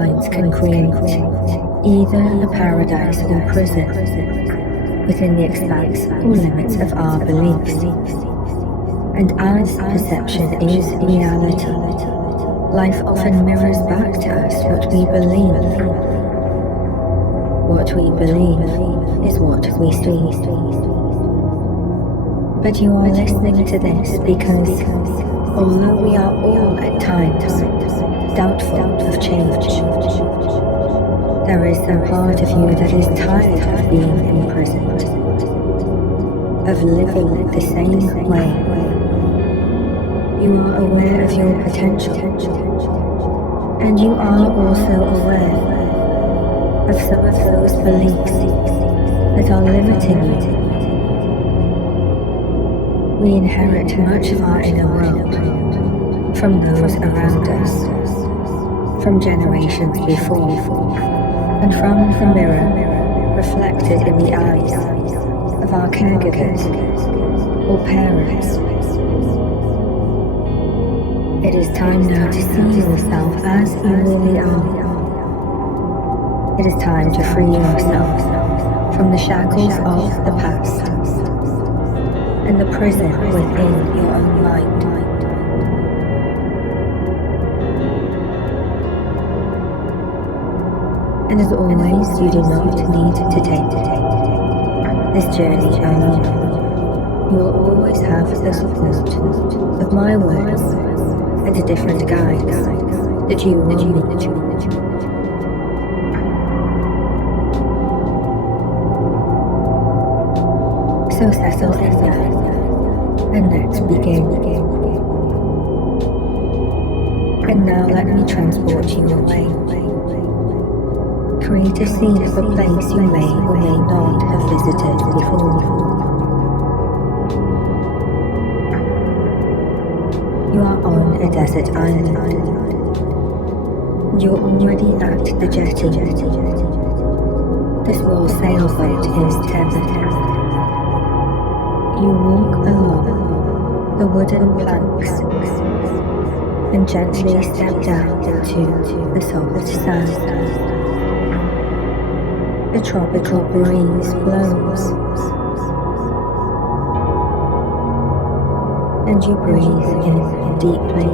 minds can create either a paradise or prison within the expanse or limits of our beliefs. And as perception is reality, life often mirrors back to us what we believe. What we believe is what we see. But you are listening to this because, although we are all at times doubtful of change, there is a part of you that is tired of being imprisoned, of living the same way. You are aware of your potential, and you are also aware of some of those beliefs that are limiting you. We inherit much of our inner world from those around us, from generations before, and from the mirror reflected in the eyes of our caregivers or parents. It is time now to see yourself as you really are. It is time to free yourself from the shackles of the past and the prison within your own mind. And as always, you do not need to take this journey alone. You will always have the support of my words and different guides that you will meet. So settle in and let's begin. And now let me transport you away. Create a scene of a place you may or may not have visited before. You are on a desert island. You're already at the jetty. The small sailboat is tethered. You walk along the wooden planks and gently step down into the soft sand. A tropical breeze blows, and you breathe in deeply.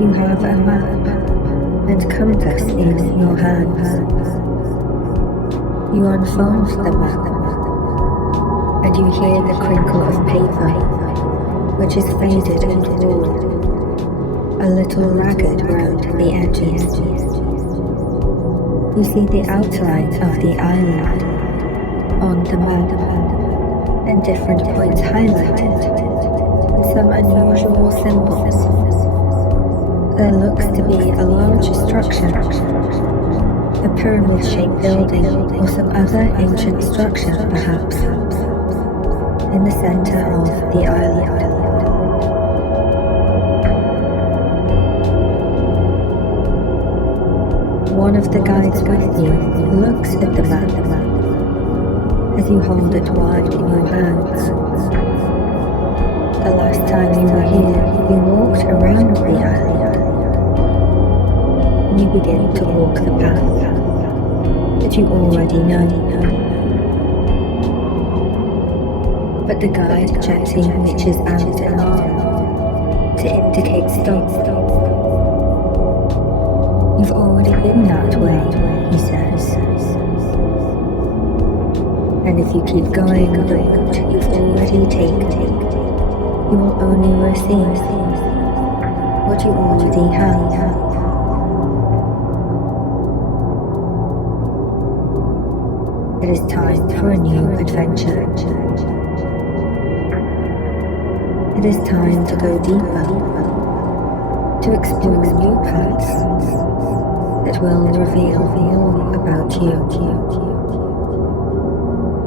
You have a map and compass in your hands. You unfold the map, and you hear the crinkle of paper, which is faded and worn, a little ragged around the edges. You see the outline of the island on the map, and different points highlighted, and some unusual symbols. There looks to be a large structure, a pyramid-shaped building, or some other ancient structure, perhaps, in the center of the island. One of the guides with you looks at the map as you hold it wide in your hands. The last time you were here, you walked around the island. You begin to walk the path that you already know. But the guide gently reaches out an arm to indicate stop. You've already been that way, he says. And if you keep going the route you've already taken, you will only receive what you already have. It is time for a new adventure. It is time to go deeper, to explore new paths that will reveal more about you.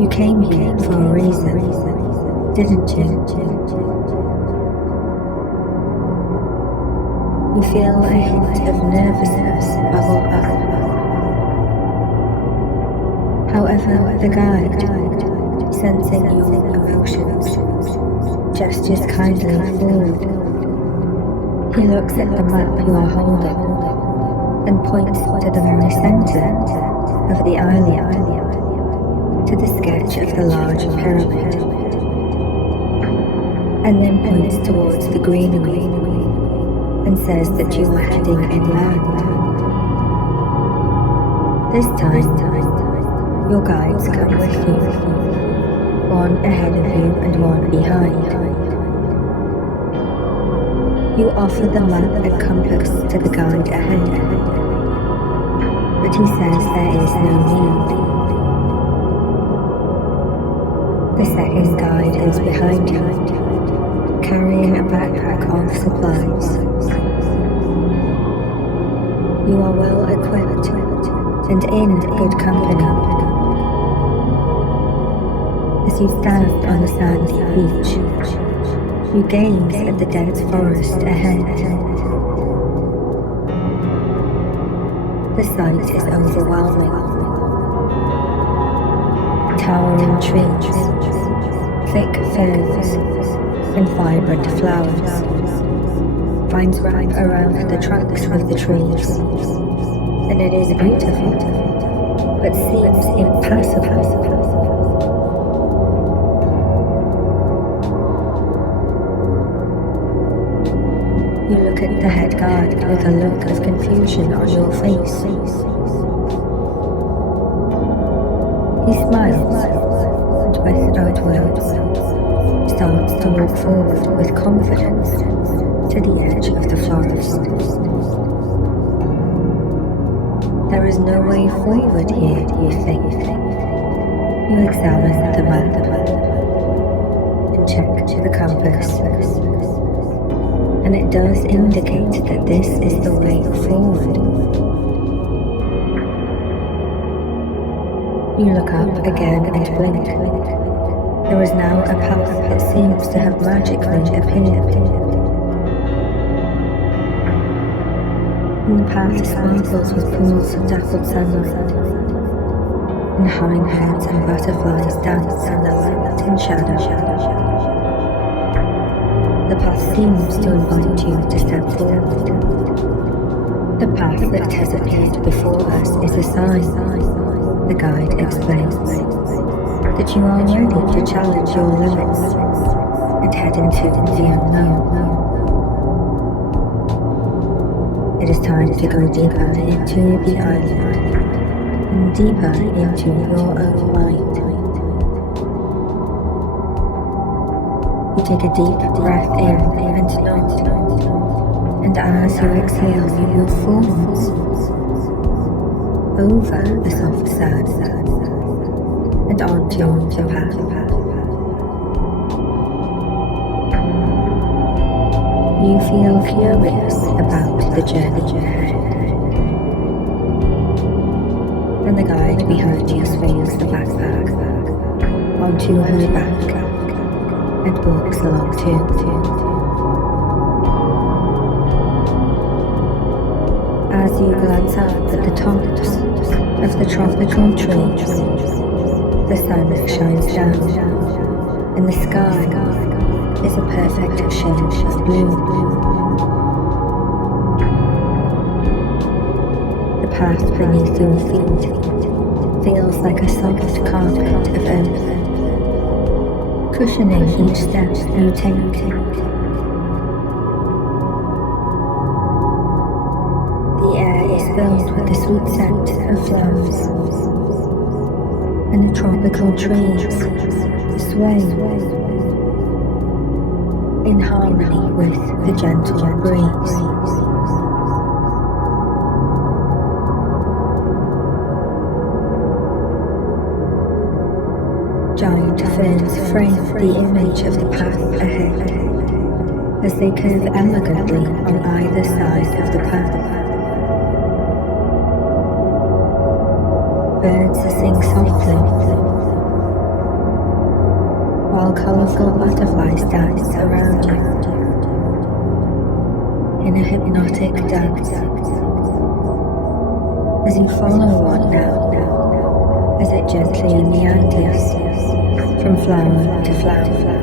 You came here for a reason, didn't you? You feel a hint of nervousness bubble up. However, the guide, sensing your emotions, gestures kindly forward. He looks at the map you are holding and points to the very center of the island, to the sketch of the large pyramid, and then points towards the greenery and says that you are heading inland. This time, your guides come with you, one ahead of you and one behind. You offer the map and compass to the guide ahead, but he says there is no need. The second guide is behind you, carrying a backpack of supplies. You are well equipped and in good company. As you stand on the sandy beach, you gaze at the dense forest ahead. The sight is overwhelming. Towering trees, thick ferns, and vibrant flowers. Vines wrap around the trunks of the trees, and it is beautiful, but seems impassable. You look at the head guard with a look of confusion on your face. He smiles, and without words, starts to walk forward with confidence to the edge of the forest. There is no way forward here, you think. You examine the map and check the compass, and it does indicate that this is the way forward. You look up again and blink. There is now a path that seems to have magically appeared. And the path sparkles with pools of dappled sunlight, and hummingbirds and butterflies dance in the light and shadow. The path seems to invite you to step forward. The path that has appeared before us is a sign, the guide explains, that you are ready to challenge your limits and head into the unknown. It is time to go deeper into the island and deeper into your own mind. You take a deep breath in and nod, and as you exhale, you move forwards over the soft sand and onto the path. You feel curious about the journey ahead, and the guide behind you swings the backpack onto her back and walks along too. As you glance up at the tops of the tropical trees, the sun shines down, and the sky is a perfect shade of blue. The path beneath your feet feels like a soft carpet of earth, cushioning each step you take. The air is filled with the sweet scent of flowers, and the tropical trees sway in harmony with the gentle breeze. Giant ferns frame the image of the path ahead as they curve elegantly on either side of the path. Birds sing softly, while colourful butterflies dance around you in a hypnotic dance. As you follow one now, as it gently meanders from flower to flower.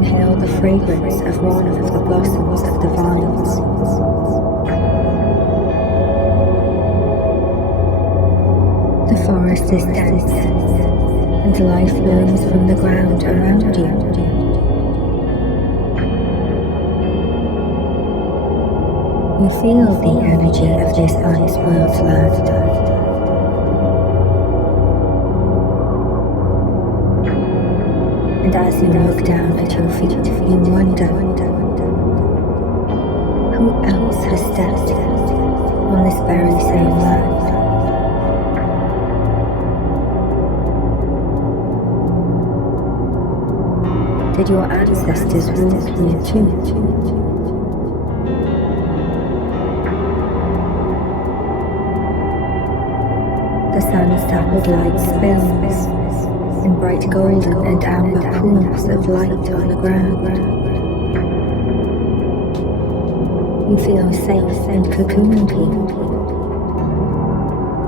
inhale the fragrance of one of the blossoms of the vines. The forest is dense, and life blooms from the ground around you. You feel the energy of this unspoiled land. And as you look down at your feet, you wonder, who else has stepped on this very same land? Did your ancestors walk here too? The sun's dappled light spills in bright golden and amber pools of light on the ground. You feel safe and cocooned here.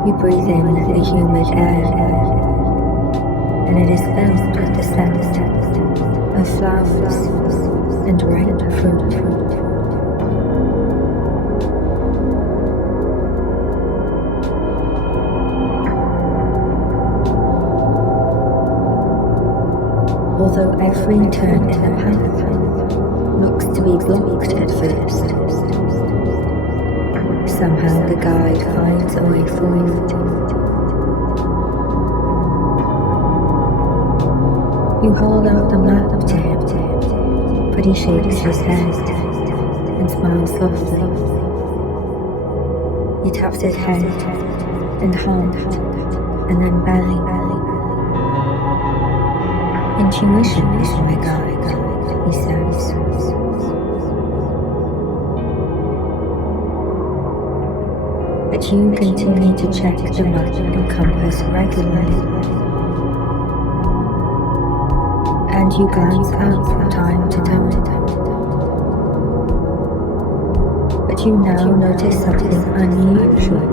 You breathe in the humid air, and it is filled with the scent of flowers and ripe fruit. Although every turn in the path looks to be blocked at first, somehow the guide finds a way forward. You hold out the map to him, but he shakes his head and smiles softly. He taps his head and heart and then belly. Intuition is my guide, he says. But you continue to check the map and compass regularly. And you glance out from time to time. But you now notice something unusual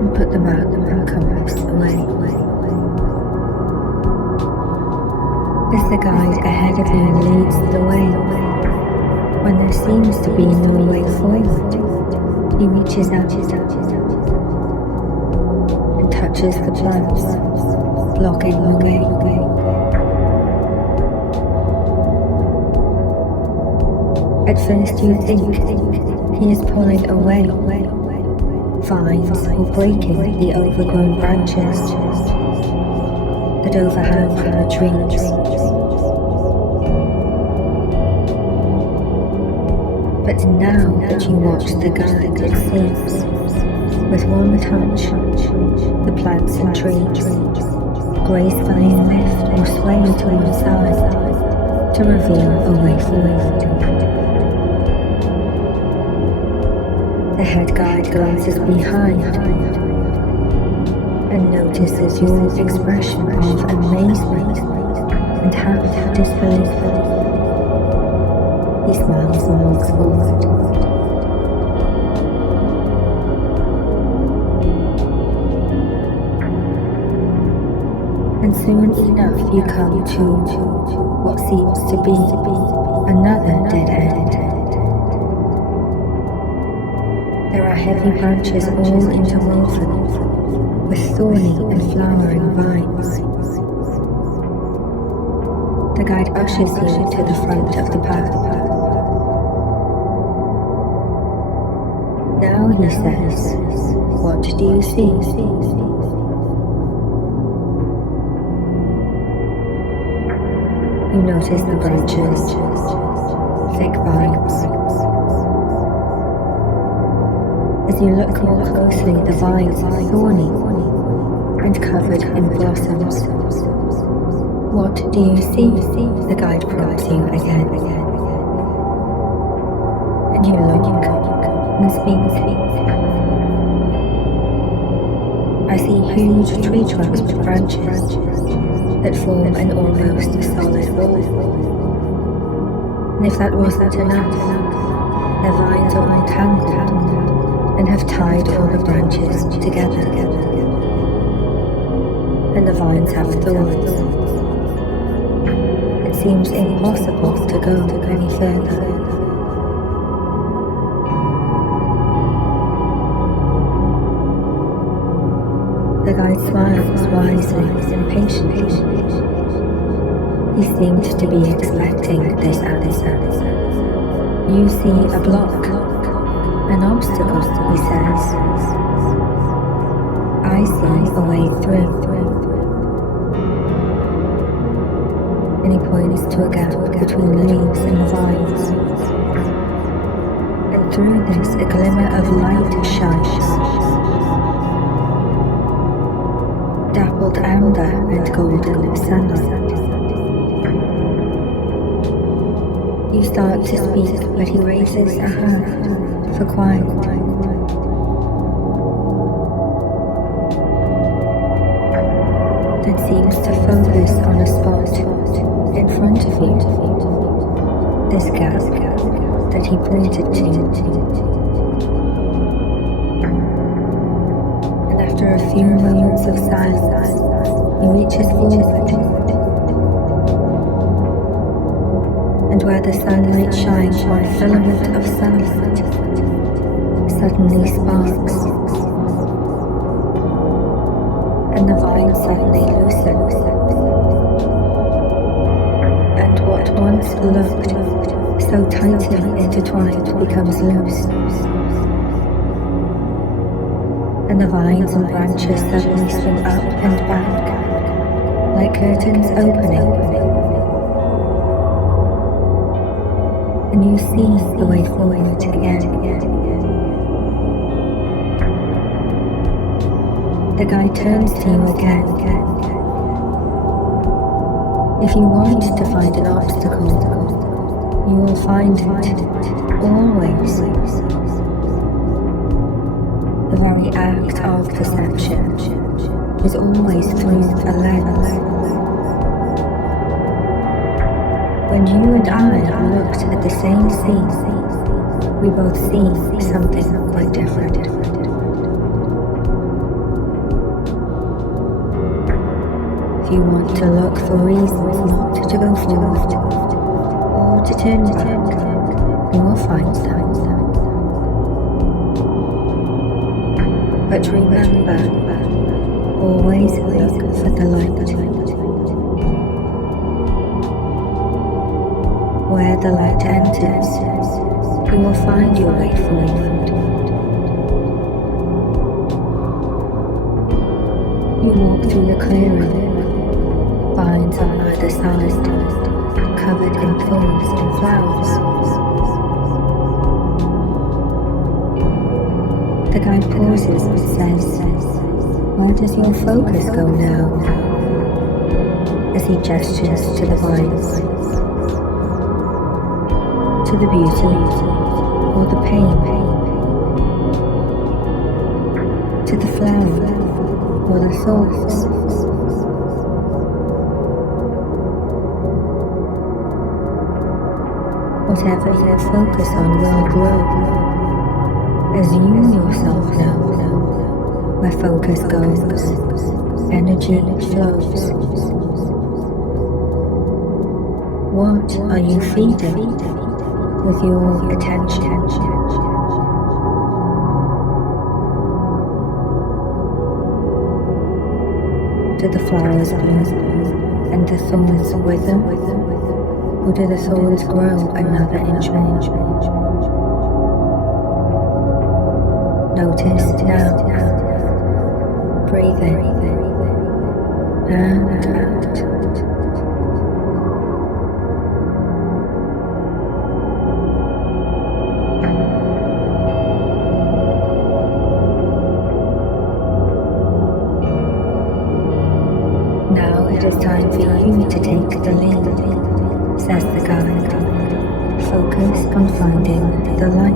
and put the map and compass away. As the guide ahead of you leads the way, when there seems to be no way forward, he reaches out and touches the plants, blocking the way. At first you think he is pulling away vines or breaking the overgrown branches that overhang from the trees. But now that you watch the guide, it seems, with one touch, the plants and trees gracefully lift or sway to one side to reveal a way forward. The head guide glances behind and notices your expression of amazement and half disbelief. He smiles and walks forward. And soon enough you come to what seems to be another dead end. There are heavy branches all interwoven with thorny and flowering vines. The guide ushers you to the front of the path. Now he says, what do you see? You notice the branches, thick vines. As you look more closely, the vines are thorny and covered in blossoms. What do you see? The guide prompts you again. And you look and speak. I see huge tree trunks with branches that form an almost solid wall. And if that wasn't enough, their vines are all tangled and have tied all the branches together. And the vines have thorns. And seems impossible to go any further. The guide smiles wisely and patiently. He seemed to be expecting this answer. You see a block, an obstacle, he says. I see a way through. And he points to a gap between the leaves and the vines. And through this a glimmer of light shines. Dappled amber and golden sunlight. You start to speak, but he raises a hand for quiet. Then seems to focus on a spot in front of you. This gap that he pointed to. And after a few moments of silence, he reaches forward. And where the sunlight shines on a filament of sunlight, suddenly sparks. And the vine suddenly loosens. And what once looked so tightly intertwined becomes loose. And the vines and branches suddenly swing up and back, like curtains opening. And you see the way forward again. The guide turns to you again. If you want to find an obstacle, you will find it, always. The very act of perception is always through a lens. When you and I looked at the same scene, we both see something quite different. If you want to look for reasons not to go forward or to turn back, you will find them. But remember, always look for the light. Where the light enters, you will find your way forward. You walk through the clearing, vines on either side, covered in thorns and flowers. The guide pauses and says, "Where does your focus go now?" As he gestures to the vines. To the beauty or the pain, to the flower or the thoughts. Whatever you focus on will grow, as you yourself know. Where focus goes, energy flows. What are you feeding with your attention? Do the flowers bloom and the thorns wither, or do the thorns grow another inch more? Notice now, breathe in and out. Now it is time for you to take the lead, says the guide. Focus on finding the light.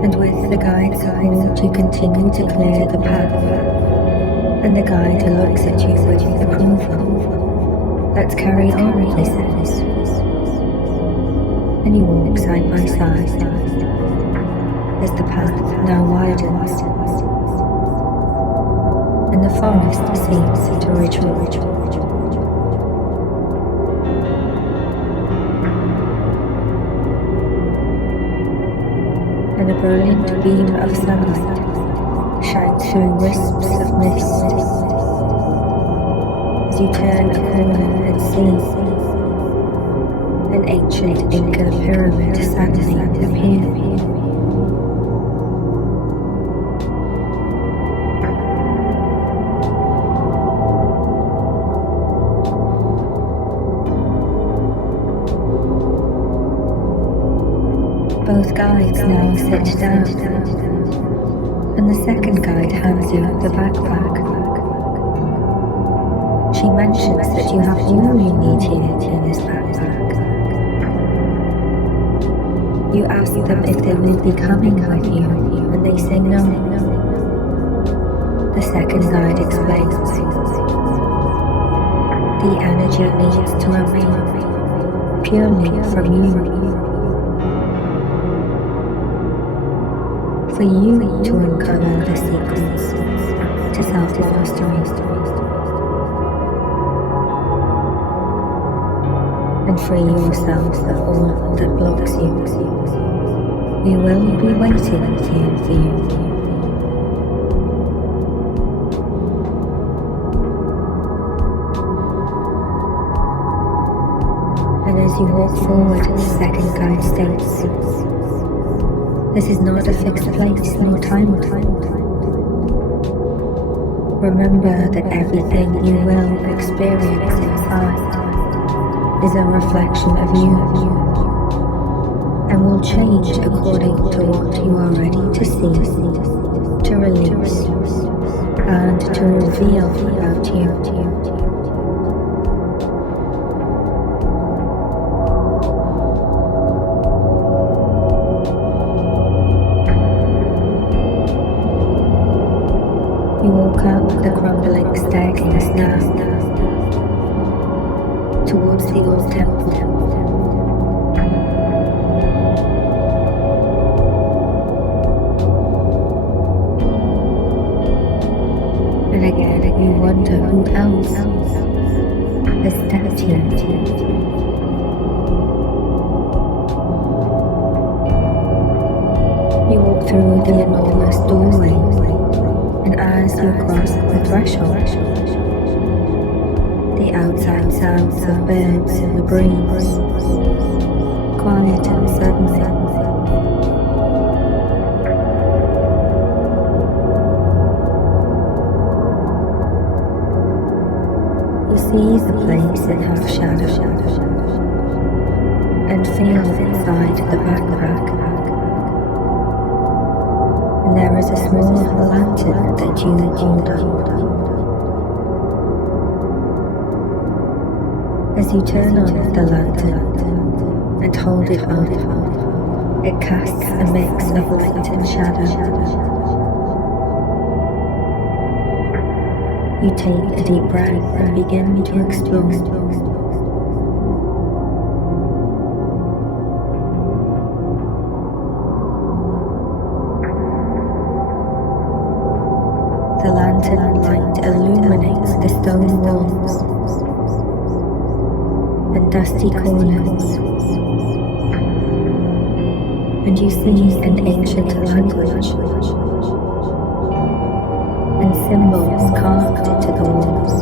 And with the guide's support, you continue to clear the path. And the guide looks at you with approval, "Let's carry on," he says. And you walk side by side as the path now widens and the forest seems to retreat. And a brilliant beam of sunlight shines through wisps of mist as you turn a corner and see an ancient Inca pyramid suddenly appear. Both guides now sit down, and the second guide hands you the backpack. She mentions that you have all you need here in this backpack. You ask them if they will be coming with you, and they say no. The second guide explains. The energy needs to remain purely from you. For you to uncover the secrets to self-mastery, and free yourself of all that blocks you. We will be waiting here for you. And as you walk forward, the second guide states, "This is not a fixed place nor time. Remember that everything you will experience inside is a reflection of you and will change according to what you are ready to see, to release, and to reveal about you." You walk up the crumbling staircase now, towards the old temple. And again you wonder who else has stepped here. You walk through the enormous doorway, and as you cross the threshold, the outside sounds of birds in the breeze quieten suddenly. You see the place in half shadow and feel inside the backpack. And there is a small lantern that you hold up. As you turn on the lantern and hold it up, it casts a mix of light and shadow. You take a deep breath and begin to explore. The lantern light illuminates the stone walls and dusty corners, and you see an ancient language and symbols carved into the walls.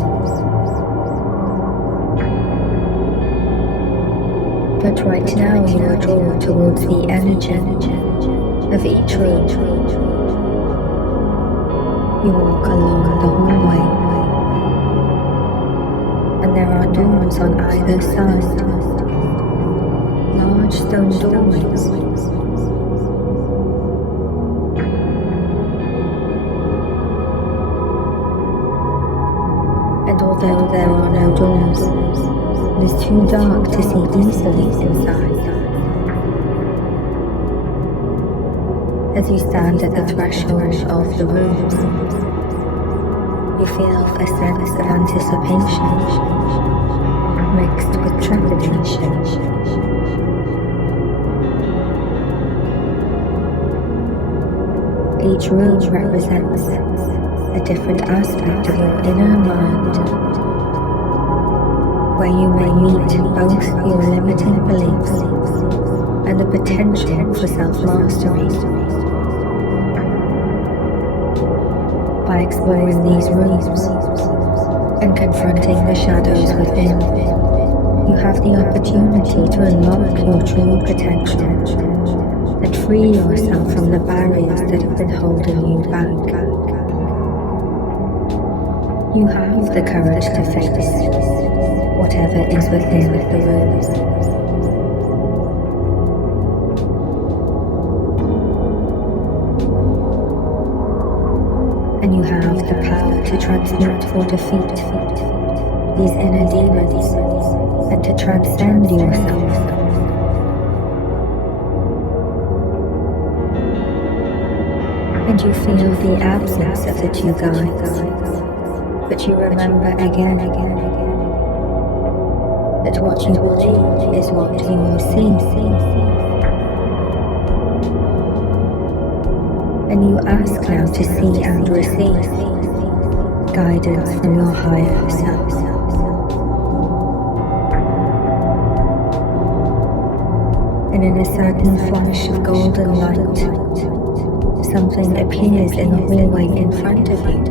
But right now you are drawn towards the energy of each room. You walk along the hallway, and there are doors on either side, large stone doorways. And although there are no doors, it is too dark to see easily inside. As you stand at the threshold of the rooms, you feel a sense of anticipation, mixed with trepidation. Each room represents a different aspect of your inner mind, where you may meet both your limiting beliefs and the potential for self-mastery. By exploring these rooms and confronting the shadows within, you have the opportunity to unlock your true potential and free yourself from the barriers that have been holding you back. You have the courage to face whatever is within the rooms. And you have the power to transmute or defeat these inner demons and to transcend yourself. And you feel the absence of the two guides, but you remember again that what you believe is what you will see. And you ask now to see and receive guidance from your higher self. And in a sudden flash of golden light, something appears in the hallway in front of you.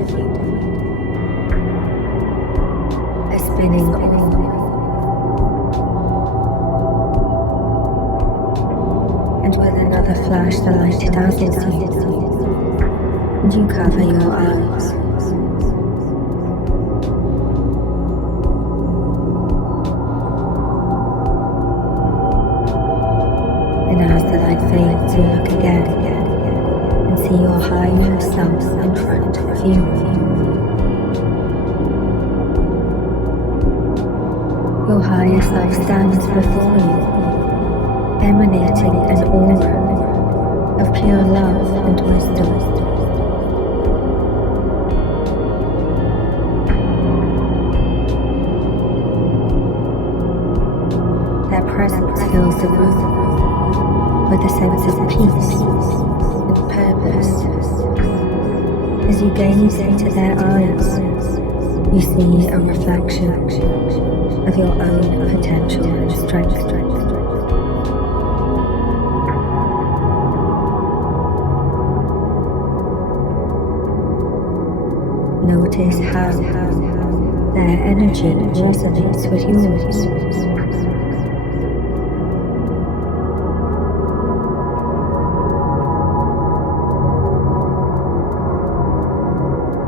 A spinning orb. And with another flash, the light dazzles you, and you cover your eyes. And as the light fades, you look again and see your higher self in front of you. Your higher self stands before you, emanating an aura of pure love and wisdom. Their presence fills the room with a sense of peace and purpose. As you gaze into their eyes, you see a reflection of your own potential and strength. Notice how their energy resonates with yours.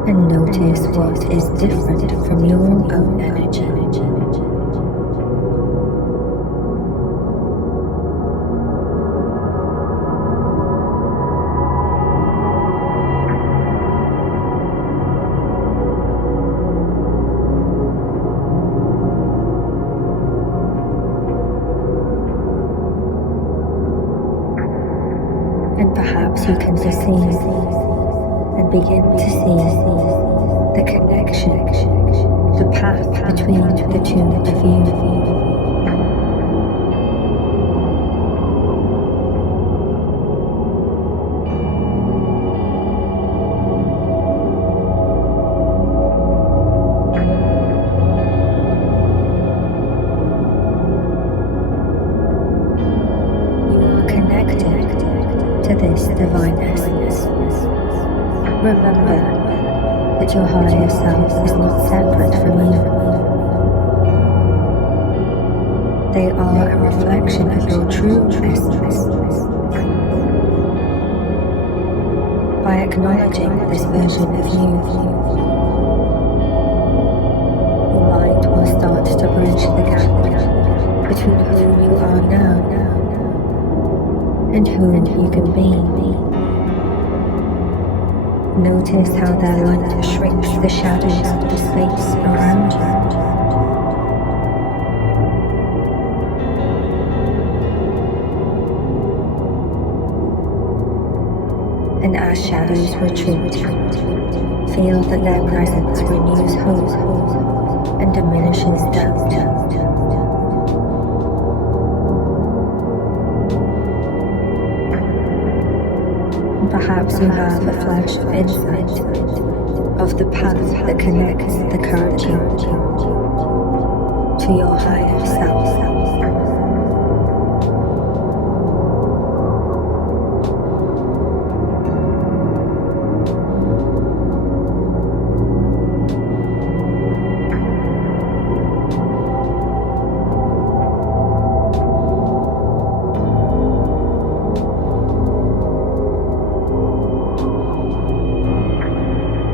And notice what is different from your own energy. And perhaps you can perceive and begin to see the connection, the path between the two of you. You are connected to this divine essence. Remember that your higher self is not separate from you. They are a reflection of your true essence. By acknowledging this version of you, your mind will start to bridge the gap between who you are now and whom you can be. Notice how their light shrinks the shadows of the space around you. And as shadows retreat, feel that their presence renews hope and diminishes doubt. Perhaps you have a flash of insight of the path that connects the current you to your higher self.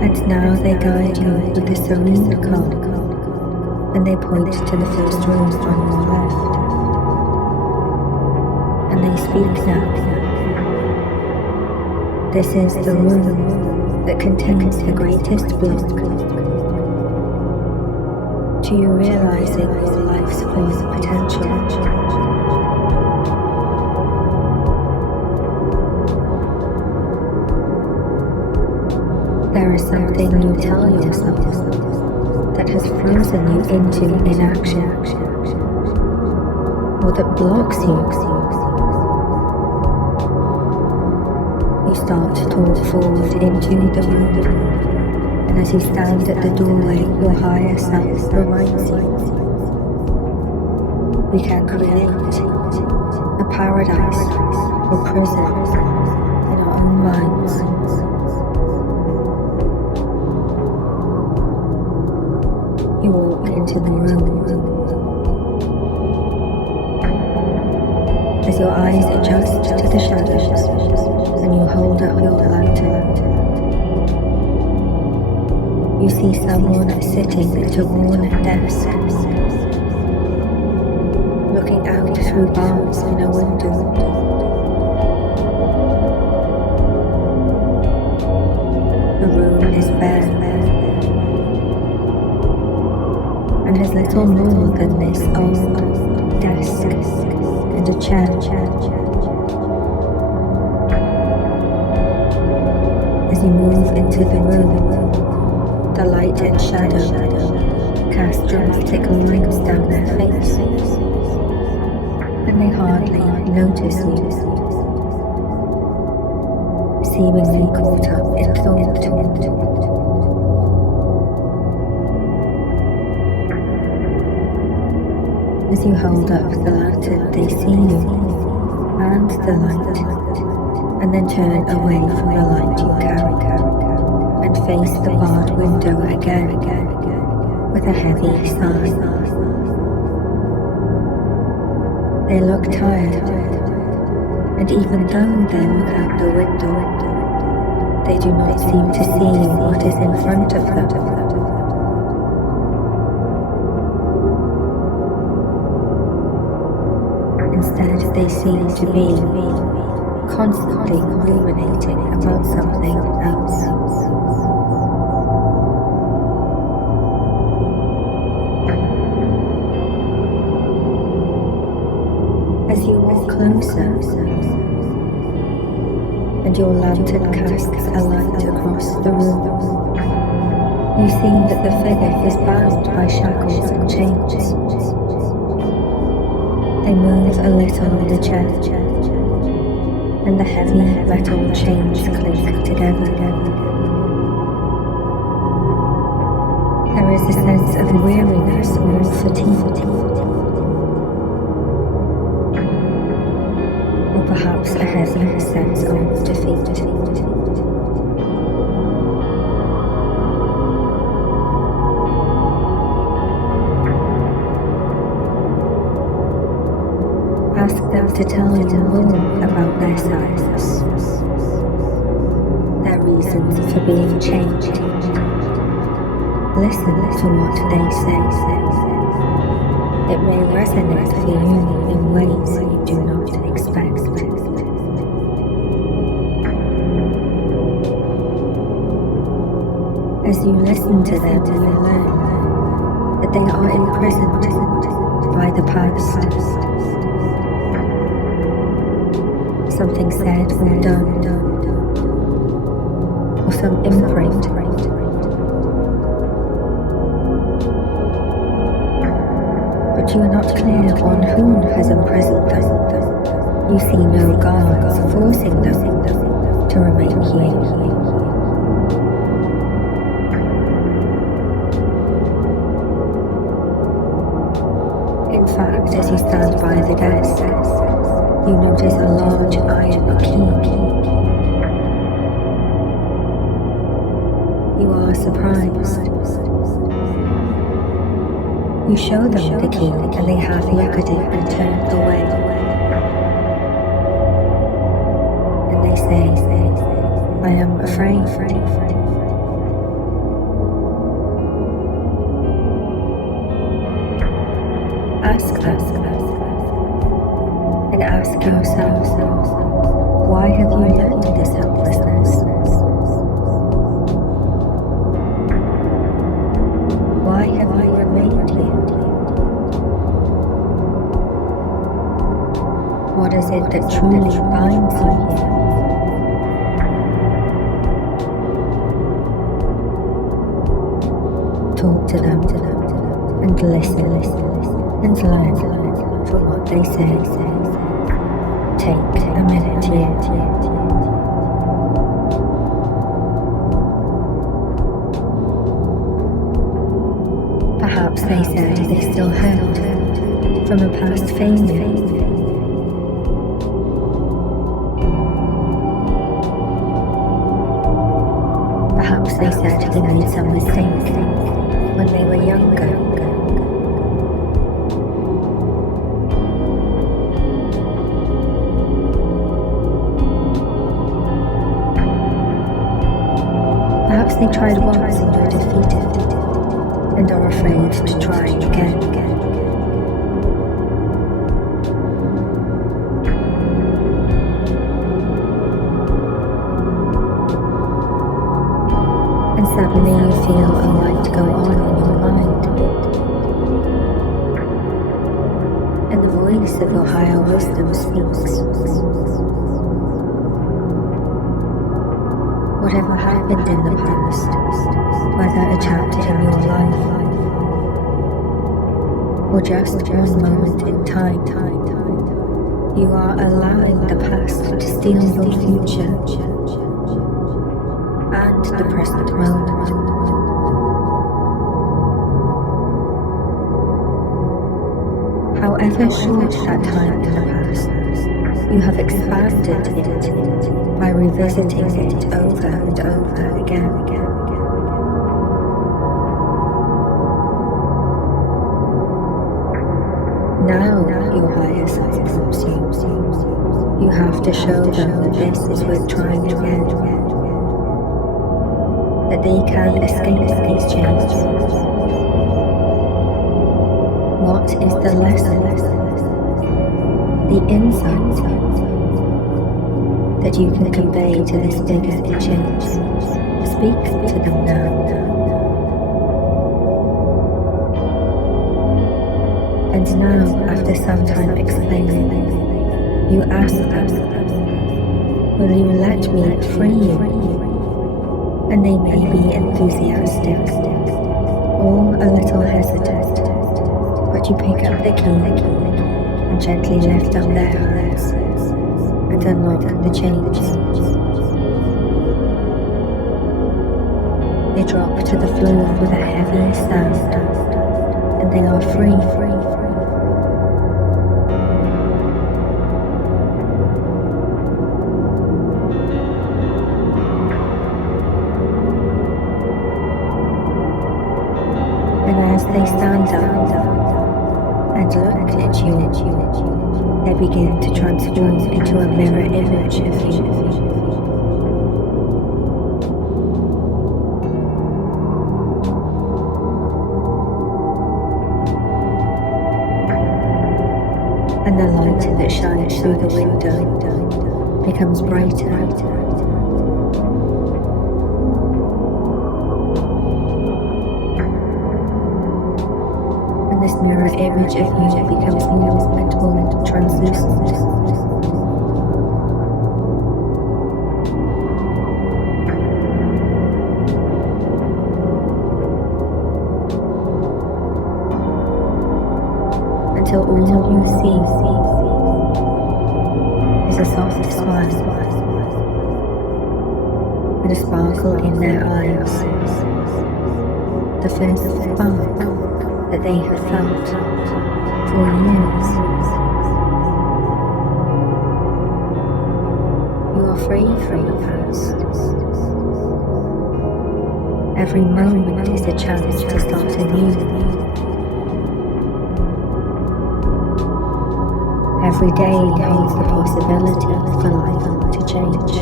And now they guide you with the serene card, and they point to the first room on your left. And they speak now. This is the room that contains the greatest block to you realizing your life's full potential. There is something you tell yourself that has frozen you into inaction, or that blocks you. You start to talk forward into the room, and as you stand at the doorway, your higher self reminds you. We can create a paradise or prison in our own minds. You walk into the room. As your eyes adjust to the shadows and you hold up your lantern, you see someone sitting at a worn desk, looking out through bars in a window. The room is bare and has little more than this old desk and a chair. As you move into the room, the light and shadow cast dramatic lines down their faces, and they hardly notice you, seemingly caught up in thought. As you hold up the lantern, they see you and the light, and then turn away from the light you carry, and face the barred window again, with a heavy sigh. They look tired, and even though they look out the window, they do not seem to see what is in front of them. Instead, they seem to be constantly ruminating about something else. As you walk closer, and your lantern casts a light across the room, you see that the figure is bound by shackles and chains. They move a little in the chair, and the heavy metal chains clink together. There is a sense of weariness or fatigue, or perhaps a heavy sense of defeat. Ask them to tell you more about their selves, their reasons for being changed. Listen to what they say. It may resonate for you in ways you do not expect. As you listen to them, you learn that they are imprisoned by the past. Something said or done, or some imprint. But you are not clear on who has imprisoned them. You see no guards forcing them to remain here. In fact, as you stand by the desk, you notice a large iron key. You are surprised. You show them the key and they have looked at it and turned away. And they say, I am afraid. Ask them and ask yourself, why have you learned this helplessness? Why have you remained here? What is it that truly binds you here? Talk to them and listen and learn from what they say. Take a minute here. Perhaps they said they still hurt from a past failure. Perhaps they said they made some mistake when they were younger. Perhaps they tried once and were defeated and are afraid to try again. And suddenly you feel a light go on in your mind. And the voice of your higher wisdom speaks. Whatever happened in the past, whether a chapter in your life, or just one moment in time, you are allowing the past to steal your future and the present moment. However short that time in the past, you have expanded it by revisiting it over and over again. Now your higher self helps you. You have to show them that this is worth trying again. That they can escape these chains. What is the lesson? The insight that you can convey to this figure in chains. Speak to them now. And now, after some time explaining, you ask them, will you let me free you? And they may be enthusiastic or a little hesitant, but you pick up the key and gently lift up their hands and unlock the chains. They drop to the floor with a heavy sound, and they are free. And as they stand up and look at you, they begin to transform into a mirror image of you. And the light that shines through the window becomes brighter. And this mirror image of you becomes more and more translucent. Until all you see is a soft smile and a sparkle in their eyes, the first spark that they had felt for years. You are free from the past. Every moment is a chance to start anew. Every day holds the possibility for life to change.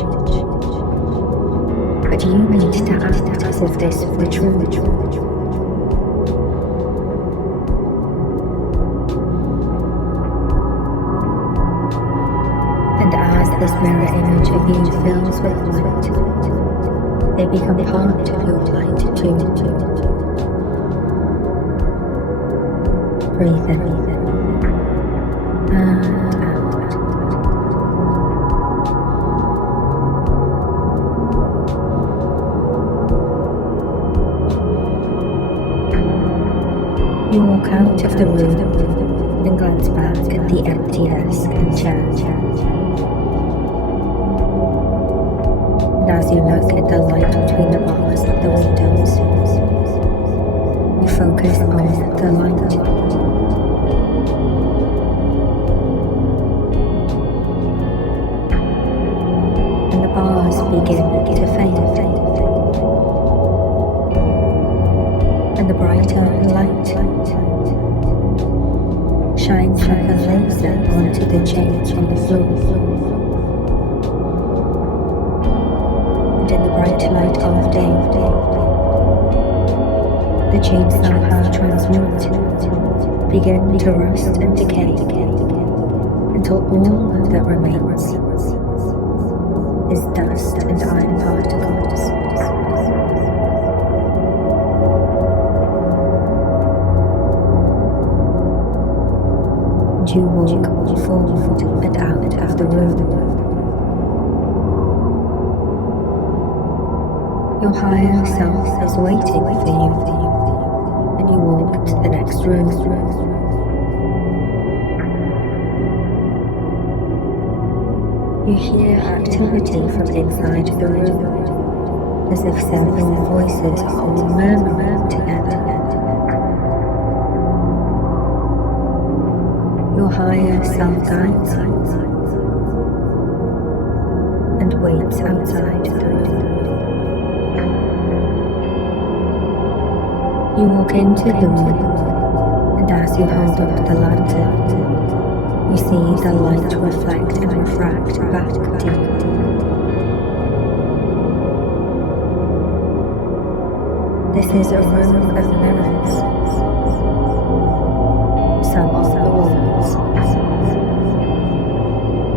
But you need to act as if this were true. And as this mirror image of you fills with light, they become part of your light too. Breathe in and out. You walk out of the room and glance back at the empty desk and chair. And as you look at the light between the bars of the windows, you focus on the light. And the bars begin to fade. And the brighter light shines like a laser onto the chains on the floor. And in the bright light of day, the chains somehow transmute, begin to rust and decay, until all that remains is dust and iron particles. You walk forward and out of the room. Your higher self is waiting for you, and you walk to the next room. You hear activity from inside the room, as if several voices are all murmuring together. Your higher self guides you and waits outside the room. You walk into the room, and as you hold up the lantern, you see the light reflect and refract back to you. This is a room of mirrors. Some on the walls,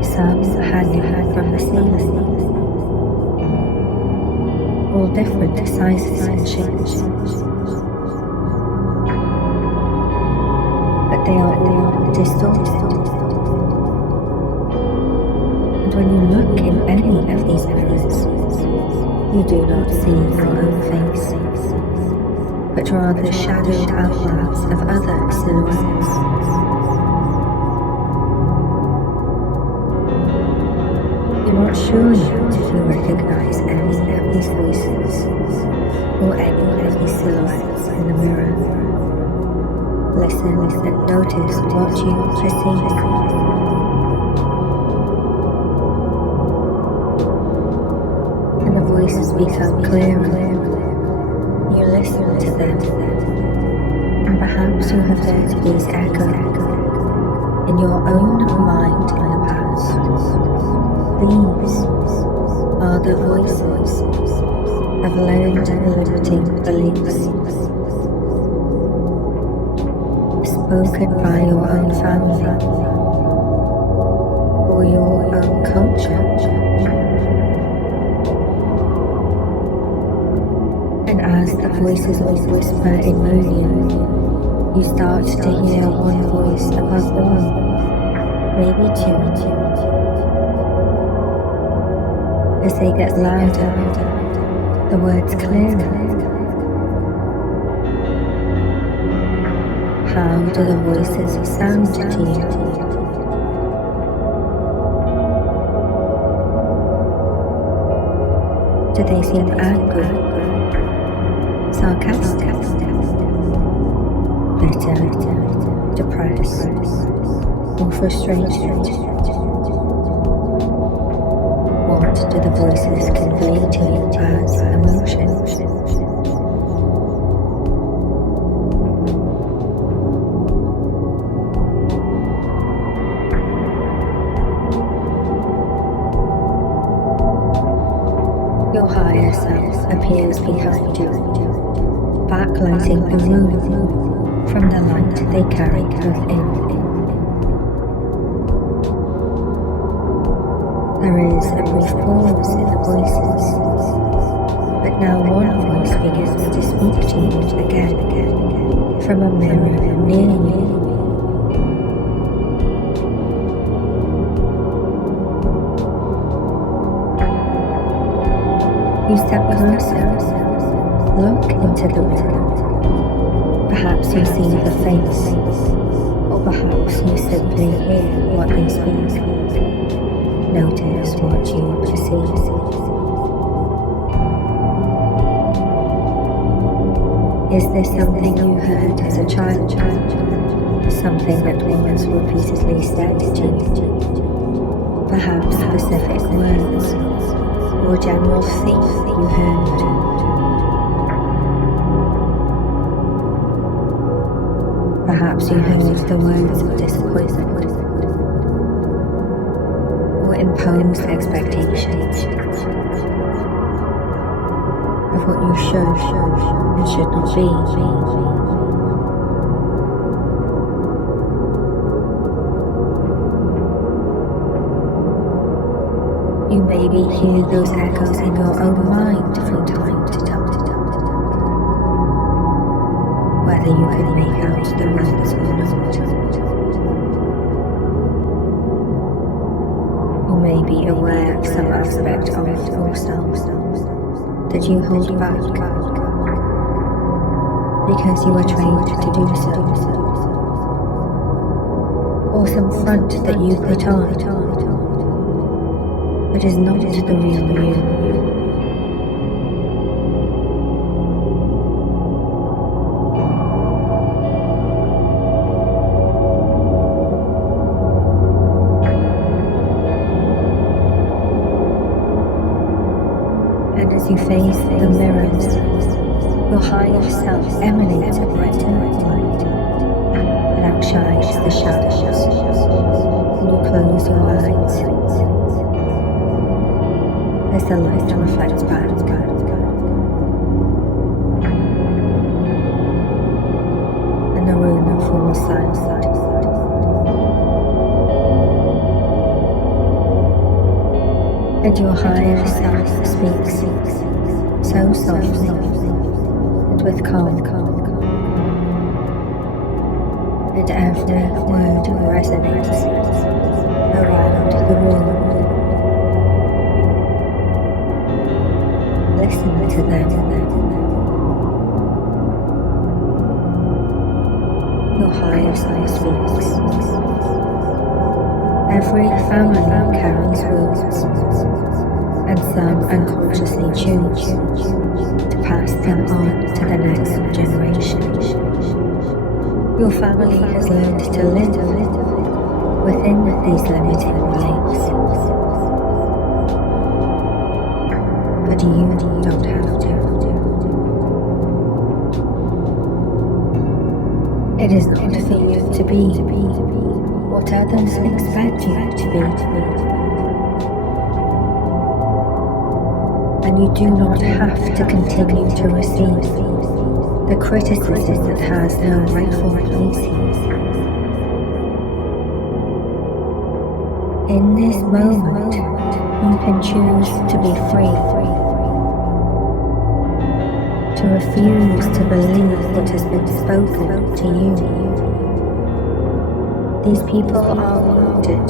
some hanging from the ceiling, all different sizes and shapes, but they are all distorted. And when you look in any of these mirrors, you do not see your own face, but rather shadowed outlines of other silhouettes. You're not sure yet if you recognize any of these voices or any of these silhouettes in the mirror. Listen and notice what you perceive. And the voices become clearer. You listen to them, and perhaps you have heard these echo in your own mind in the past. These are the voices of learned limiting beliefs, spoken by your own family or your own culture. And as the voices all whisper in union, you start to hear one voice above all, maybe two. As they get louder, the words clearer. How do the voices sound to you? Do they seem angry, sarcastic, bitter, depressed, or frustrated? What do the voices convey to you as emotions? Your higher self appears behind you, backlighting the room from the light they carry within. There is a brief pause in the voices, but now one voice begins to speak to you again from a mirror near you. You step closer, look into the mirror. Perhaps you see the face, or perhaps you simply hear what they speak. Notice what you perceive. Is this something you heard as a child? Something that was repeatedly said to you? Perhaps specific words or general theme you heard. Perhaps you heard the words of disappointment or imposed expectations of what you should and should not be. You maybe hear those echoes in your own mind from time to time. Whether you can make out the words or not. You may be aware of some aspect of yourself that you hold back because you are trained to do so, or some front that you put on but is not the real you. And as you face the mirrors, your higher self emanates a brighter light that outshines the shadows, and you close your eyes as the light reflects back. And the room falls silent. And your higher self speaks so softly and with calm. And every word resonates around the room. Listen to them. Your higher self speaks. Every family carries rules, and some unconsciously choose to pass them on to the next generation. Your family has learned to live within these limiting beliefs. But you don't have to. It is not for you to be what others expect you to be. And you do not have to continue to receive the criticism that has no rightful place. In this moment, you can choose to be free, to refuse to believe what has been spoken to you. These people are wounded,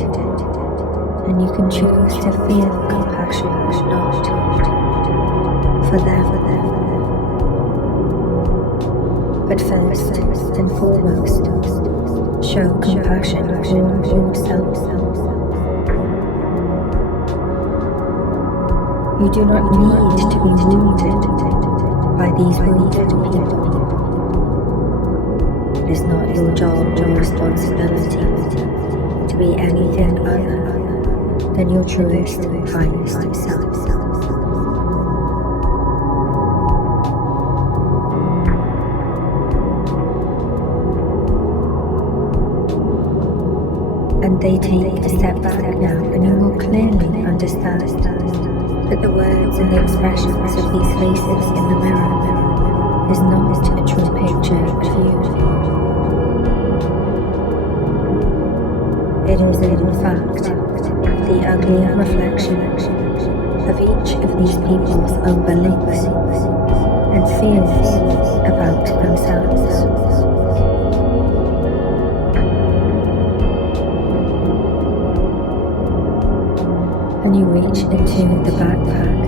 and you can choose to feel compassion or not for them. But first and foremost, show compassion for yourself. You do not need to be wounded by these wounded people. It is not your job or responsibility to be anything other than your truest, highest self. And they take a step back now, and you will clearly understand that the words and the expressions of these faces in the mirror is not a true picture of you. It is in fact the ugly reflection of each of these people's own beliefs and fears about themselves. And you reach into the backpack,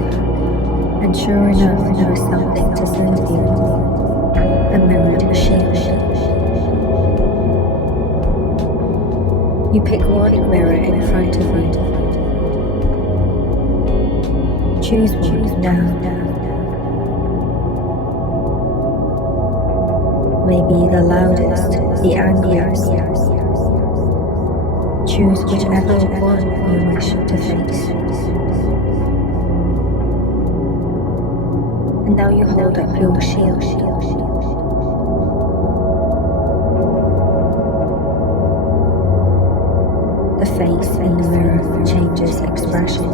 and sure enough there is something to serve you, a mirrored machine. You pick one mirror in front of you. Choose one now. Maybe the loudest, the angriest. Choose whichever one you wish to face. And now you hold up your shield. The face in the mirror changes expression,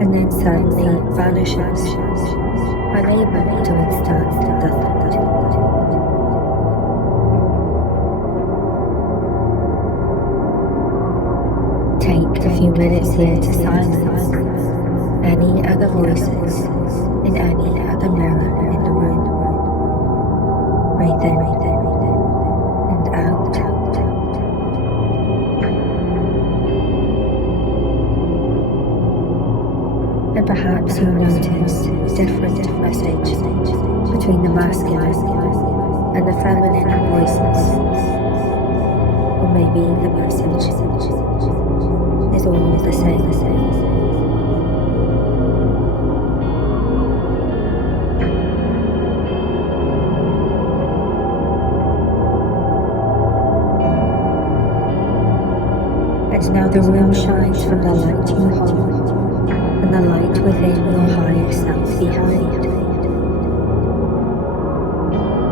and then suddenly vanishes, unable to withstand the thought. Take a few minutes here to silence any other voices in any other mirror in the room. Breathe in and out. And perhaps you'll notice a different message between the masculine and the feminine voices. Or maybe the message is all the same. And now the room shines from the light you hold, and the light within your higher self behind.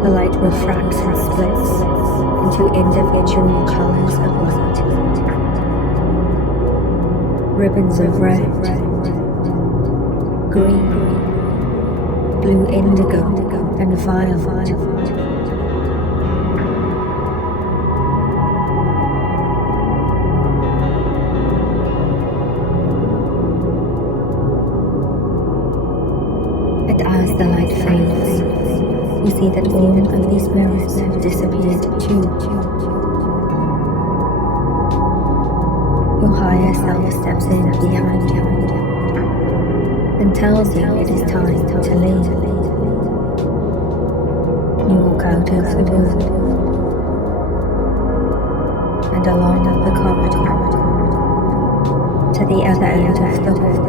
The light refracts and splits into individual colors of light. Ribbons of red, green, blue indigo, and violet. And as the light fades, you see that all of these mirrors have disappeared too. Your higher self steps in behind you and tells you it is time to leave. You walk out of the room and along the corridor to the other end of the hall.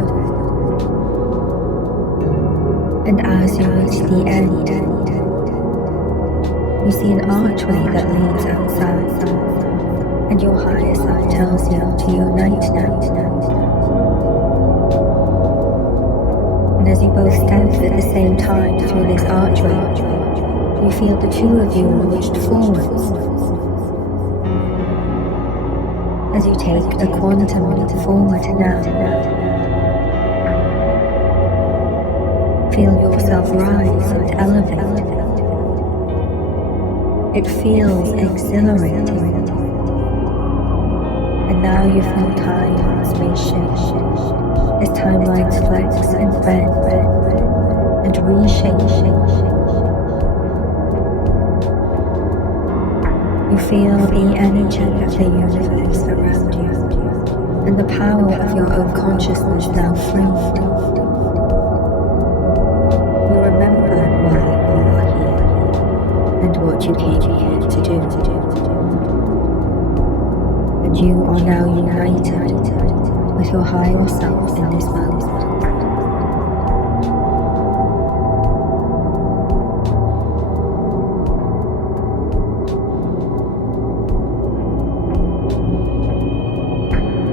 And as you reach the end, you see an archway that leads outside, and your higher self tells you to unite now. And as you both step at the same time through this archway, you feel the two of you launched forwards. As you take a quantum leap forward now, feel yourself rise and elevate. It feels exhilarating. And now you feel time and space shift as timelines flex and bend and reshape. You feel the energy of the universe around you and the power of your own consciousness now freed. What you came here to do. And you are now united with your higher self in this moment.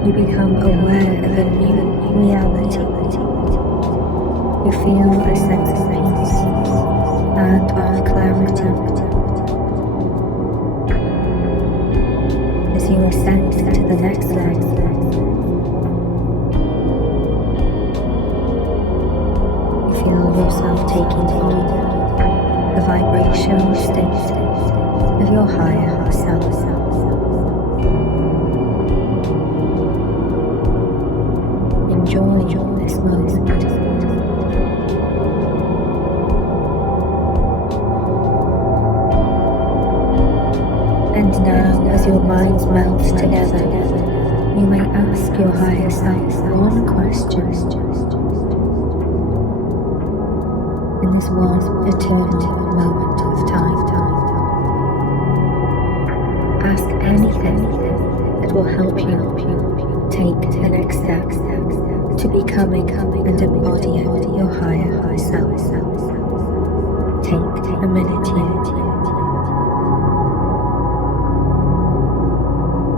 You become aware of a new reality. You feel a sense of peace and of clarity as you ascend to the next level. You feel yourself taking on the vibrational state of your higher self. Enjoy this moment. And now, as your minds melt together, you may ask your higher self one question. In this one eternal moment of time. Ask anything that will help you take the next step to becoming and embodying your higher self. Take a minute here.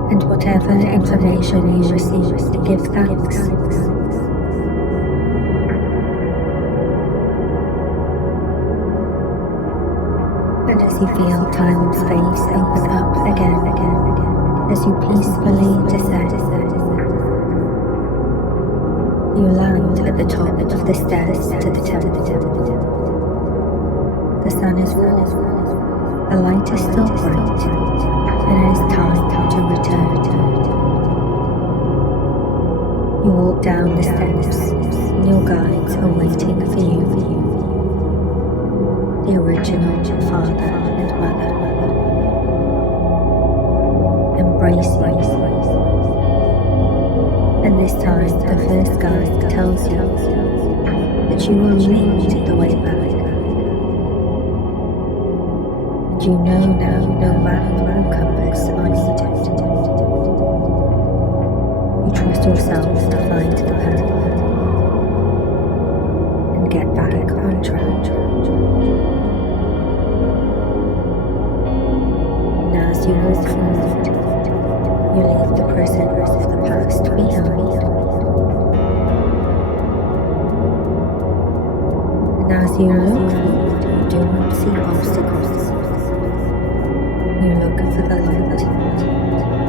And whatever information you receive, give thanks. And as you feel time and space open up again, as you peacefully descend, you land at the top of the stairs to the temple. The sun is warm, the light is still bright, and it is time to return. You walk down the steps, and your guides are waiting for you. The original father and mother embrace you. And this time, the first guide tells you that you will lead the way back. And you know now no map or compass are needed. You trust yourself to find the path and get back on track. And as you move forward, you leave the prison of the past behind. And as you look forward, you do not see obstacles. You look for the light.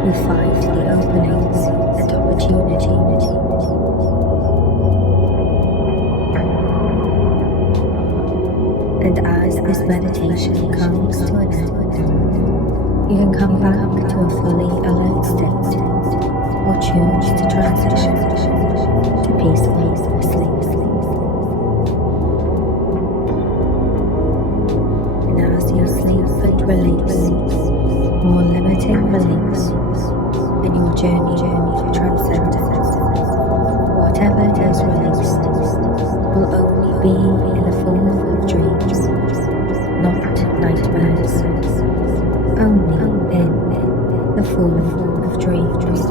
You find the openings and opportunities. And as this meditation comes to an end, you can come back to a fully alert state, or choose to transition to peaceful sleep. And as you sleep and release more limiting beliefs in your journey to transcendence, whatever is released will only be in the form of dreams, not nightmares. Only in the form of dreams.